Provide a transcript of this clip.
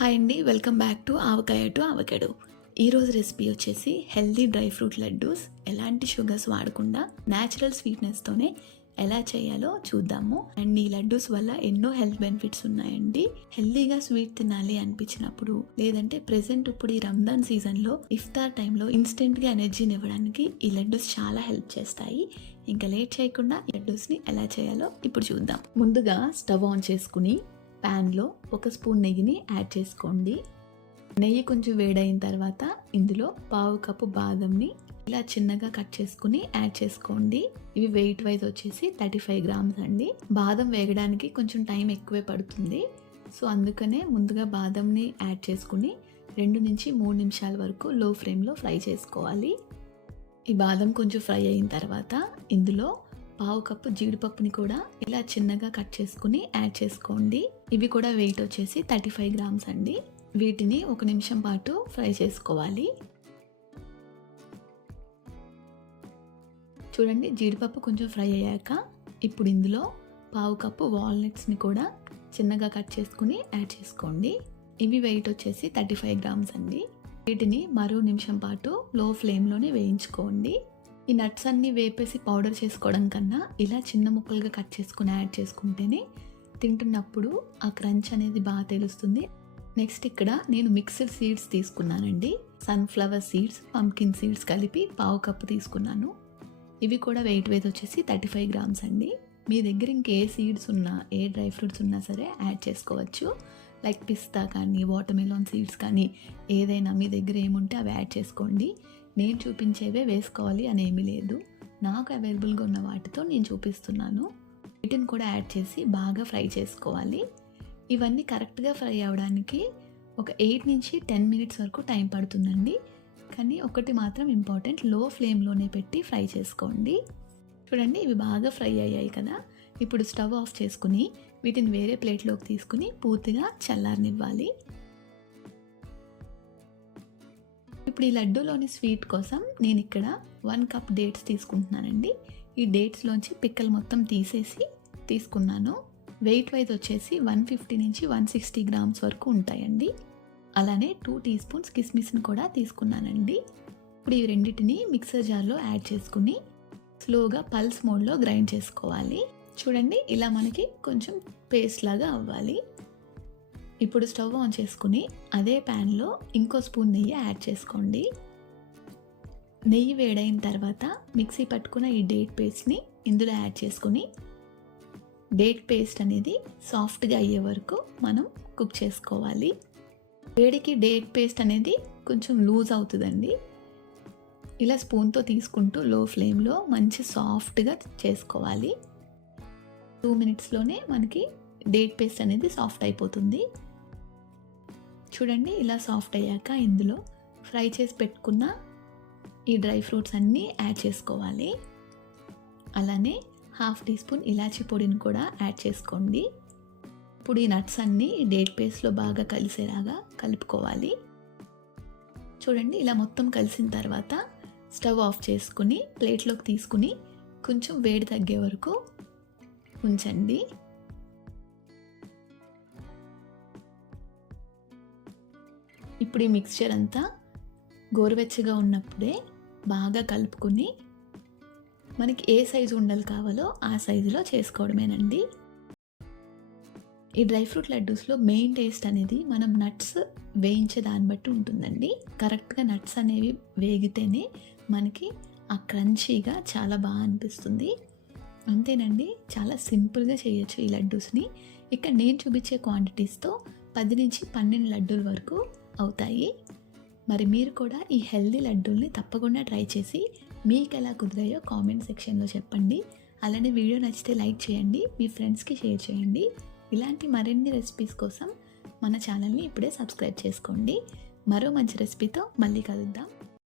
Hi అండి, welcome back to avocado. ఈరోజు recipe వచ్చేసి హెల్దీ డ్రై ఫ్రూట్ లడ్డూస్. ఎలాంటి షుగర్స్ వాడకుండా న్యాచురల్ స్వీట్నెస్తోనే ఎలా చేయాలో చూద్దాము. అండ్ ఈ లడ్డూస్ వల్ల ఎన్నో హెల్త్ బెనిఫిట్స్ ఉన్నాయండి. హెల్దీగా స్వీట్ తినాలి అనిపించినప్పుడు, లేదంటే ప్రెసెంట్ ఇప్పుడు ఈ రంజాన్ సీజన్లో ఇఫ్తార్ టైంలో ఇన్స్టెంట్గా ఎనర్జీని ఇవ్వడానికి ఈ లడ్డూస్ చాలా హెల్ప్ చేస్తాయి. ఇంకా లేట్ చేయకుండా ఈ లడ్డూస్ని ఎలా చేయాలో ఇప్పుడు చూద్దాం. ముందుగా స్టవ్ ఆన్ చేసుకుని ప్యాన్లో 1 స్పూన్ నెయ్యిని యాడ్ చేసుకోండి. నెయ్యి కొంచెం వేడైన తర్వాత ఇందులో 1/2 కప్పు బాదంని ఇలా చిన్నగా కట్ చేసుకుని యాడ్ చేసుకోండి. ఇవి వెయిట్ వైజ్ వచ్చేసి 35 గ్రామ్స్ అండి. బాదం వేగడానికి కొంచెం టైం ఎక్కువే పడుతుంది. సో అందుకనే ముందుగా బాదంని యాడ్ చేసుకుని 2 నుంచి 3 నిమిషాల వరకు లో ఫ్లేమ్లో ఫ్రై చేసుకోవాలి. ఈ బాదం కొంచెం ఫ్రై అయిన తర్వాత ఇందులో 1/2 కప్పు జీడిపప్పుని కూడా ఇలా చిన్నగా కట్ చేసుకుని యాడ్ చేసుకోండి. ఇవి కూడా వెయిట్ వచ్చేసి 35 గ్రామ్స్ అండి. వీటిని 1 నిమిషం పాటు ఫ్రై చేసుకోవాలి. చూడండి, జీడిపప్పు కొంచెం ఫ్రై అయ్యాక ఇప్పుడు ఇందులో 1/2 కప్పు వాల్నట్స్ని కూడా చిన్నగా కట్ చేసుకుని యాడ్ చేసుకోండి. ఇవి వెయిట్ వచ్చేసి 35 గ్రామ్స్ అండి. వీటిని మరో నిమిషం పాటు లో ఫ్లేమ్లోనే వేయించుకోండి. ఈ నట్స్ అన్నీ వేపేసి పౌడర్ చేసుకోవడం కన్నా ఇలా చిన్న ముక్కలుగా కట్ చేసుకుని యాడ్ చేసుకుంటేనే తింటున్నప్పుడు ఆ క్రంచ్ అనేది బాగా తెలుస్తుంది. నెక్స్ట్ ఇక్కడ నేను మిక్స్డ్ సీడ్స్ తీసుకున్నానండి. సన్ఫ్లవర్ సీడ్స్, పంకిన్ సీడ్స్ కలిపి 1/2 కప్పు తీసుకున్నాను. ఇవి కూడా వెయిట్ వచ్చేసి 35 గ్రామ్స్ అండి. మీ దగ్గర ఇంకే సీడ్స్ ఉన్నా, ఏ డ్రై ఫ్రూట్స్ ఉన్నా సరే యాడ్ చేసుకోవచ్చు. లైక్ పిస్తా కానీ, వాటర్మెలాన్ సీడ్స్ కానీ, ఏదైనా మీ దగ్గర ఏముంటే అవి యాడ్ చేసుకోండి. నేను చూపించేవే వేసుకోవాలి అనేమి లేదు. నాకు అవైలబుల్గా ఉన్న వాటితో నేను చూపిస్తున్నాను. వీటిని కూడా యాడ్ చేసి బాగా ఫ్రై చేసుకోవాలి. ఇవన్నీ కరెక్ట్గా ఫ్రై అవ్వడానికి ఒక 8 నుంచి 10 మినిట్స్ వరకు టైం పడుతుందండి. కానీ ఒకటి మాత్రం ఇంపార్టెంట్, లో ఫ్లేమ్లోనే పెట్టి ఫ్రై చేసుకోండి. చూడండి, ఇవి బాగా ఫ్రై అయ్యాయి కదా. ఇప్పుడు స్టవ్ ఆఫ్ చేసుకుని వీటిని వేరే ప్లేట్లోకి తీసుకుని పూర్తిగా చల్లారనివ్వాలి. ఇప్పుడు ఈ లడ్డూలోని స్వీట్ కోసం నేను ఇక్కడ 1 కప్ డేట్స్ తీసుకుంటున్నానండి. ఈ డేట్స్లోంచి పిక్కలు మొత్తం తీసేసి తీసుకున్నాను. వెయిట్ వైజ్ వచ్చేసి 150 నుంచి 160 గ్రామ్స్ వరకు ఉంటాయండి. అలానే 2 టీ స్పూన్స్ కిస్మిస్ని కూడా తీసుకున్నానండి. ఇప్పుడు ఈ రెండింటిని మిక్సర్ జార్లో యాడ్ చేసుకుని స్లోగా పల్స్ మోడ్లో గ్రైండ్ చేసుకోవాలి. చూడండి, ఇలా మనకి కొంచెం పేస్ట్ లాగా అవ్వాలి. ఇప్పుడు స్టవ్ ఆన్ చేసుకుని అదే ప్యాన్లో ఇంకో స్పూన్ నెయ్యి యాడ్ చేసుకోండి. నెయ్యి వేడైన తర్వాత మిక్సీ పట్టుకున్న ఈ డేట్ పేస్ట్ని ఇందులో యాడ్ చేసుకుని డేట్ పేస్ట్ అనేది సాఫ్ట్గా అయ్యే వరకు మనం కుక్ చేసుకోవాలి. వేడికి డేట్ పేస్ట్ అనేది కొంచెం లూజ్ అవుతుందండి. ఇలా స్పూన్తో తీసుకుంటూ లో ఫ్లేమ్లో మంచి సాఫ్ట్గా చేసుకోవాలి. 2 మినిట్స్లోనే మనకి డేట్ పేస్ట్ అనేది సాఫ్ట్ అయిపోతుంది. చూడండి, ఇలా సాఫ్ట్ అయ్యాక ఇందులో ఫ్రై చేసి పెట్టుకున్న ఈ డ్రై ఫ్రూట్స్ అన్నీ యాడ్ చేసుకోవాలి. అలానే 1/2 టీ స్పూన్ ఇలాచీ పొడిని కూడా యాడ్ చేసుకోండి. ఇప్పుడు ఈ నట్స్ అన్నీ డేట్ పేస్ట్లో బాగా కలిసేలాగా కలుపుకోవాలి. చూడండి, ఇలా మొత్తం కలిసిన తర్వాత స్టవ్ ఆఫ్ చేసుకుని ప్లేట్లోకి తీసుకుని కొంచెం వేడి తగ్గే వరకు ఉంచండి. ఇప్పుడు ఈ మిక్స్చర్ అంతా గోరువెచ్చగా ఉన్నప్పుడే బాగా కలుపుకుని మనకి ఏ సైజు ఉండలు కావాలో ఆ సైజులో చేసుకోవడమేనండి. ఈ డ్రై ఫ్రూట్ లడ్డూస్లో మెయిన్ టేస్ట్ అనేది మనం నట్స్ వేయించే దాన్ని బట్టి ఉంటుందండి. కరెక్ట్గా నట్స్ అనేవి వేగితేనే మనకి ఆ క్రంచీగా చాలా బాగా అనిపిస్తుంది. అంతేనండి, చాలా సింపుల్గా చేయొచ్చు ఈ లడ్డూస్ని. ఇక్కడ నేను చూపించే క్వాంటిటీస్తో 10 నుంచి 12 లడ్డూల వరకు అవుతాయి. మరి మీరు కూడా ఈ హెల్దీ లడ్డూల్ని తప్పకుండా ట్రై చేసి మీకు ఎలా కుదిరాయో కామెంట్ సెక్షన్లో చెప్పండి. అలానే వీడియో నచ్చితే లైక్ చేయండి, మీ ఫ్రెండ్స్కి షేర్ చేయండి. ఇలాంటి మరిన్ని రెసిపీస్ కోసం మన ఛానల్ని ఇప్పుడే సబ్స్క్రైబ్ చేసుకోండి. మరో మంచి రెసిపీతో మళ్ళీ కలుద్దాం.